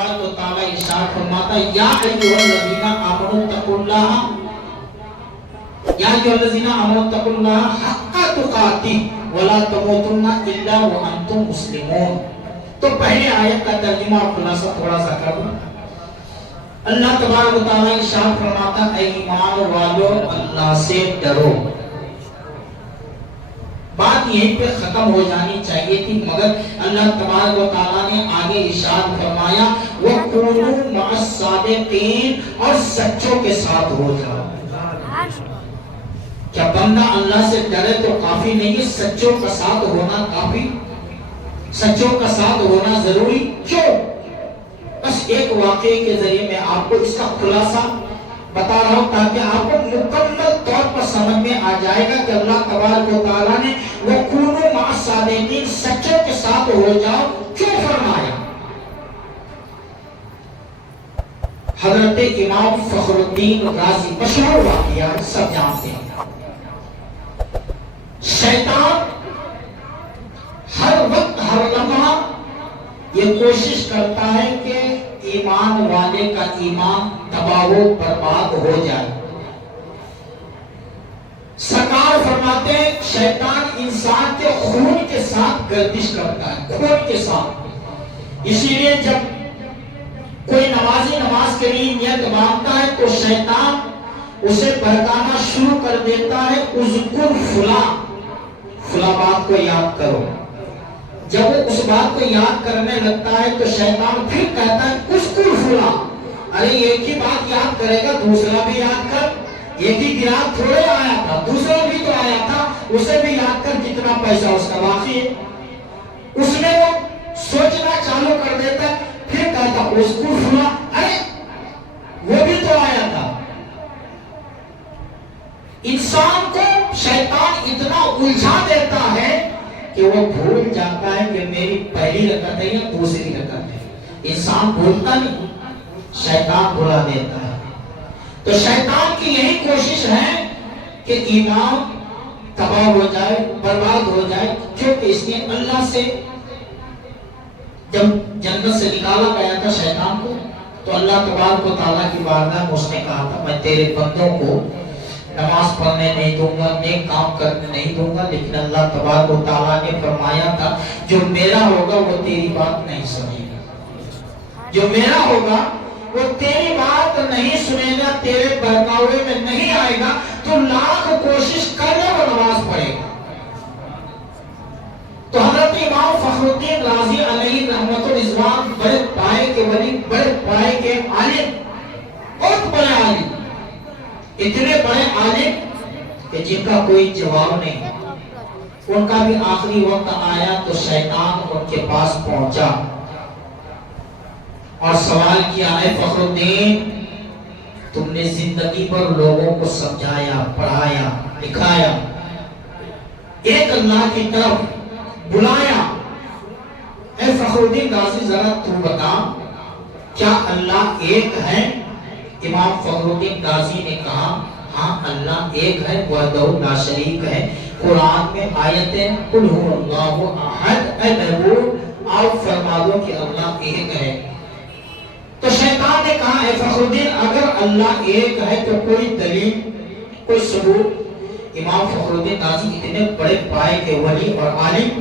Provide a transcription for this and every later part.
تبارک و تعالی ارشاد فرماتا ہے یا ایھا الذین آمنوا اتقوا اللہ یا ایھا الذین آمنوا اتقوا اللہ حق تقاتہ ولا تموتن الا وانتم مسلمون. تو پہلے آیت کا ترجمہ اور خلاصہ تھوڑا سا کر دوں. اللہ تبارک و تعالی ارشاد فرماتا ہے اے ایمان والو اللہ سے ڈرو. بات یہیں پہ ختم ہو جانی چاہیے تھی مگر اللہ تبارک و تعالیٰ نے آگے ارشاد فرمایا وَكُونُوا مَعَ الصَّادِقِينَ اور سچوں کے ساتھ ہو جاؤ. کیا بندہ اللہ سے ڈرے تو کافی نہیں ہے؟ سچوں کا ساتھ ہونا کافی، سچوں کا ساتھ ہونا ضروری کیوں؟ بس ایک واقعے کے ذریعے میں آپ کو اس کا خلاصہ بتا رہا ہوں تاکہ آپ کو مکمل طور پر سمجھ میں آ جائے گا کہ اللہ تبارک و تعالیٰ نے وَكُونُوا مَعَ الصَّادِقِينَ سچوں کے ساتھ ہو جاؤ کیوں فرمایا؟ حضرت امام فخر الدین رازی مشہور واقعہ سب جانتے ہیں. شیطان ہر وقت ہر لمحہ یہ کوشش کرتا ہے کہ ایمان والے کا ایمان تباہ و برباد ہو جائے. سرکار فرماتے ہیں شیطان انسان کے خون کے ساتھ گردش کرتا ہے، خون کے ساتھ. اسی لیے جب کوئی نمازی نماز کے لیے نیت باندھتا ہے تو شیطان اسے بہکانا شروع کر دیتا ہے اذکر فلاں، فلاں بات کو یاد کرو. جب وہ اس بات کو یاد کرنے لگتا ہے تو شیطان پھر کہتا ہے اذکر فلاں. ارے ایک ہی بات یاد کرے گا دوسرا بھی یاد کر. ایک ہی گراہک تھوڑے آیا تھا، دوسرا بھی تو آیا تھا، اسے بھی یاد کر کتنا پیسہ اس کا باقی ہے. اس میں وہ سوچنا چالو کر دیتا ہے پھر کہتا اذکر فلاں، ارے وہ بھی تو آیا تھا. انسان کو شیطان اتنا الجھا دیتا ہے کہ وہ بھول جاتا ہے کہ میری پہلی رکعت ہے یا دوسری رکعت ہے. انسان بھولتا نہیں، شیطان بھلا دیتا ہے. تو شیطان کی یہی کوشش ہے کہ ایمان تباہ ہو جائے، برباد ہو جائے، کیونکہ اس نے اللہ سے جب جنت سے نکالا گیا تھا شیطان کو تو اللہ تبارک و تعالیٰ کی بارگاہ میں اس نے کہا تھا میں تیرے بندوں کو نماز پڑھنے نہیں دوں گا، نیک کام کرنے نہیں دوں گا. لیکن اللہ تبارک و تعالیٰ نے فرمایا تھا جو میرا ہوگا وہ تیری بات نہیں سنے گا، جو میرا ہوگا وہ تیری بات نہیں سنے گا، تیرے بہکاوے میں نہیں آئے گا. تو لاکھ کوشش کرنے وہ نماز پڑھے گا. تو حضرت امام فخر الدین رازی علیہ رحمت الرضوان بڑے پائے کے ولی، بڑے پائے کے عالم، بہت بڑے عالم، اتنے بڑے عالم کہ جن کا کوئی جواب نہیں. ان کا بھی آخری وقت آیا تو شیطان ان کے پاس پہنچا اور سوال کیا اے فخر الدین تم نے زندگی پر لوگوں کو سمجھایا، پڑھایا، لکھایا، ایک اللہ کی طرف بلایا. اے فخر الدین رازی ذرا تو بتا کیا اللہ ایک ہے؟ امام فخر الدین رازی نے کہا ہاں اللہ ایک ہے، وحدہ لا شریک ہے. قرآن میں آیتیں قل هو اللہ احد، اے محبوب آپ فرما دو کہ اللہ ایک ہے. تو شیطان نے کہا اے فخر الدین اگر اللہ ایک ہے تو کوئی دلیل، کوئی ثبوت. امام فخر الدین رازی اتنے بڑے پائے کے ولی اور عالم،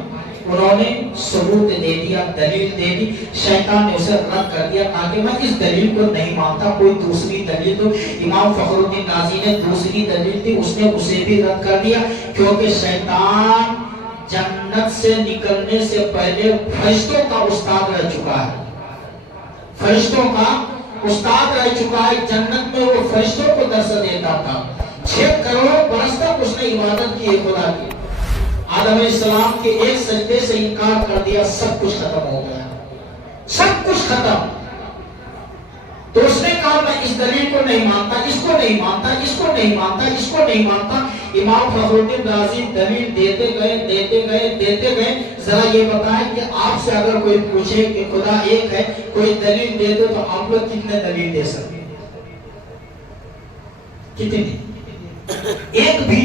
انہوں نے ثبوت دے دیا، دلیل دے دی. شیطان نے اسے رد کر دیا تاکہ میں اس دلیل کو نہیں مانتا، کوئی دوسری دلیل دو. امام فخر الدین رازی نے دوسری دلیل دی، اس نے اسے بھی رد کر دیا کیونکہ شیطان جنت سے نکلنے سے پہلے فرشتوں کا استاد رہ چکا ہے. فرشتوں کا استاد رہ چکا ہے. جنت میں وہ فرشتوں کو درس دیتا تھا. 6 کروڑ برس تک اس نے عبادت کی خدا کی. آدم علیہ السلام کے ایک سجدے سے انکار کر دیا، سب کچھ ختم ہو گیا، سب کچھ ختم. تو اس نے کہا میں اس دلیل کو نہیں مانتا، اس کو نہیں مانتا، اس کو نہیں مانتا، اس کو نہیں مانتا. امام فخر الدین رازی دلیل دیتے گئے، دیتے گئے، دیتے گئے. ذرا یہ بتائیں کہ آپ سے اگر کوئی پوچھے کہ خدا ایک ہے، کوئی دلیل دے دو تو آپ لوگ کتنے دلیل دے سکتے ہیں؟ کتنی؟ ایک بھی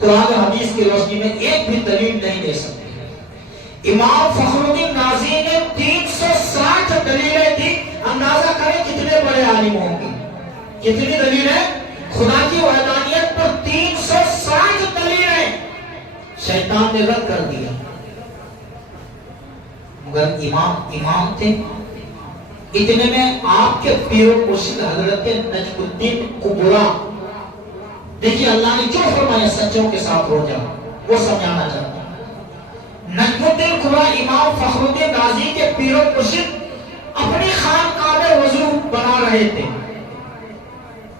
قرآن حدیث کی روشنی میں ایک بھی دلیل نہیں دے سکتے. امام فخر الدین رازی نے 360 عالم ہوں گے. کتنی دلیل ہے؟ خدا کی وحدانیت پر 360 دلیلیں شیطان نے رد کر دیا. مگر امام تھے. اتنے میں آپ کے پیر و مرشد حضرت نجم الدین کبرا، دیکھیے اللہ نے کیوں فرمایا سچوں کے ساتھ ہو جاؤ، وہ سمجھانا چاہتا ہوں. نجم الدین کبرا امام فخر الدین رازی کے پیر و مرشد اپنی خانقاہ میں وضو بنا رہے تھے.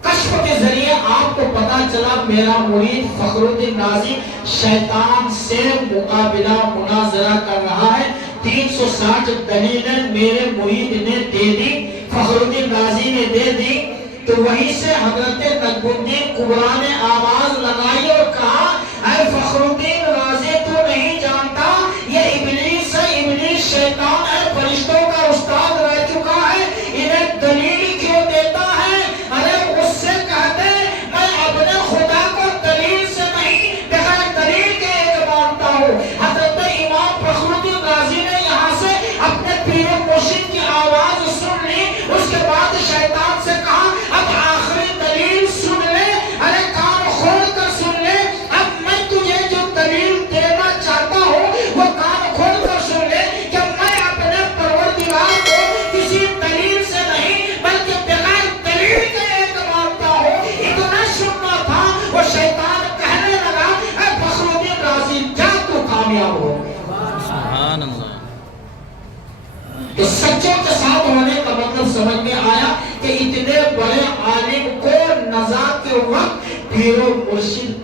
کشف کے ذریعے آپ کو پتا چلا میرا مرید فخر الدین رازی شیطان سے مقابلہ مناظرہ کر رہا ہے. 360 دلیلیں میرے مرید نے دے دی، فخر الدین رازی نے دے دی. تو وہیں سے حضرت نجم الدین کبرا نے آواز لگائی اور کہا اے فخر الدین رازی تو نہیں جانتا یہ ابلیس ہے، ابلیس شیطان ہے، فرشتوں کا استاد رہ چکا ہے، انہیں دلیل کیوں دیتا ہے؟ ارے اس سے کہتے میں اپنے خدا کو دلیل سے نہیں بغیر دلیل کے ایک مانتا ہوں. حضرت امام فخر الدین رازی نے یہاں سے اپنے پیر و مرشد کی آواز سن لی. اس کے بعد شیطان سے کہا اب آخری دلیل سن لے، ارے کان کھول کر سن لے، اب میں تجھے جو دلیل دینا چاہتا ہوں وہ کان کھول کر سن لے کہ میں اپنے پروردگار کو کسی دلیل سے نہیں بلکہ بغیر دلیل کے ایک مانتا ہوں. اتنا سننا تھا وہ شیطان کہنے لگا اے فخر الدین رازی جا تو کامیاب ہو. سبحان اللہ. تو سچوں کے ساتھ ہونے کا مطلب سمجھ میں آیا کہ اتنے بڑے عالم کو نزا کے وقت پیر و مرشد